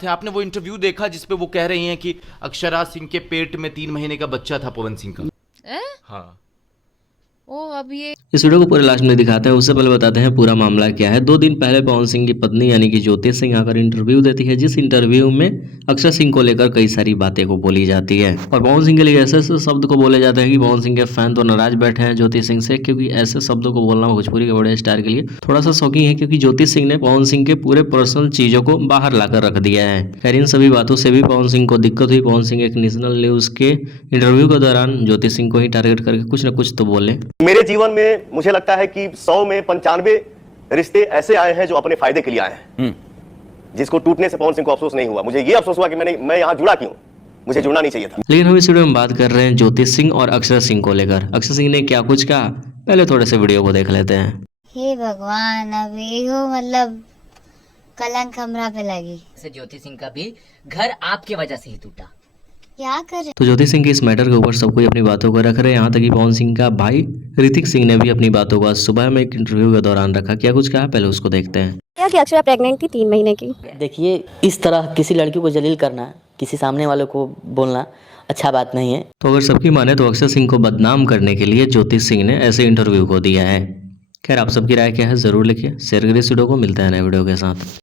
बात है, आपने वो इंटरव्यू देखा जिसपे वो कह रही हैं कि अक्षरा सिंह के पेट में 3 महीने का बच्चा था पवन सिंह का। हाँ, ओ अब ये इस वीडियो को पूरे लास्ट में दिखाते हैं, उससे पहले बताते हैं पूरा मामला क्या है। 2 दिन पहले पवन सिंह की पत्नी यानी कि ज्योति सिंह आकर इंटरव्यू देती है, जिस इंटरव्यू में अक्षर सिंह को लेकर कई सारी बातें को बोली जाती है और पवन सिंह के लिए ऐसे ऐसे शब्द को बोले जाते हैं कि पवन सिंह के फैन तो नाराज बैठे हैं ज्योति सिंह से, क्योंकि ऐसे शब्दों को बोलना भोजपुरी के बड़े स्टार के लिए थोड़ा सा शौकिंग है, क्योंकि ज्योति सिंह ने पवन सिंह के पूरे पर्सनल चीजों को बाहर लाकर रख दिया है। खैर इन सभी बातों से भी पवन सिंह को दिक्कत हुई। पवन सिंह एक नेशनल न्यूज के इंटरव्यू के दौरान ज्योति सिंह को ही टारगेट करके कुछ न कुछ तो बोले। मेरे जीवन में मुझे लगता है कि 100 में 95 रिश्ते ऐसे आए हैं जो अपने फायदे के लिए आए हैं, जिसको टूटने से पवन सिंह को अफसोस नहीं हुआ। मुझे ये अफसोस हुआ कि मैं यहाँ जुड़ा क्यों, मुझे जुड़ना नहीं चाहिए था। लेकिन हम इस वीडियो में बात कर रहे हैं ज्योति सिंह और अक्षर सिंह को लेकर। अक्षर सिंह ने क्या कुछ कहा, पहले थोड़े से वीडियो को देख लेते हैं। हे भगवान, अब एगो मतलब कलंक हमरा पे लगी। ज्योति सिंह का भी घर आपके वजह से ही टूटा। क्या कर तो ज्योति सिंह के इस मैटर के ऊपर सब कोई अपनी बातों को रख रहे हैं, यहाँ तक कि पवन सिंह का भाई ऋतिक सिंह ने भी अपनी बातों को आज सुबह में एक इंटरव्यू के दौरान रखा। क्या कुछ कहा, पहले उसको देखते हैं। क्या कि अक्षरा प्रेग्नेंट थी 3 महीने की। देखिए, इस तरह किसी लड़की को जलील करना, किसी सामने वाले को बोलना अच्छा बात नहीं है। तो अगर सबकी माने तो अक्षर सिंह को बदनाम करने के लिए ज्योति सिंह ने ऐसे इंटरव्यू को दिया है। खैर आप सबकी राय क्या है जरूर लिखिए, शेयर करिए इस वीडियो को। मिलते हैं नए वीडियो के साथ।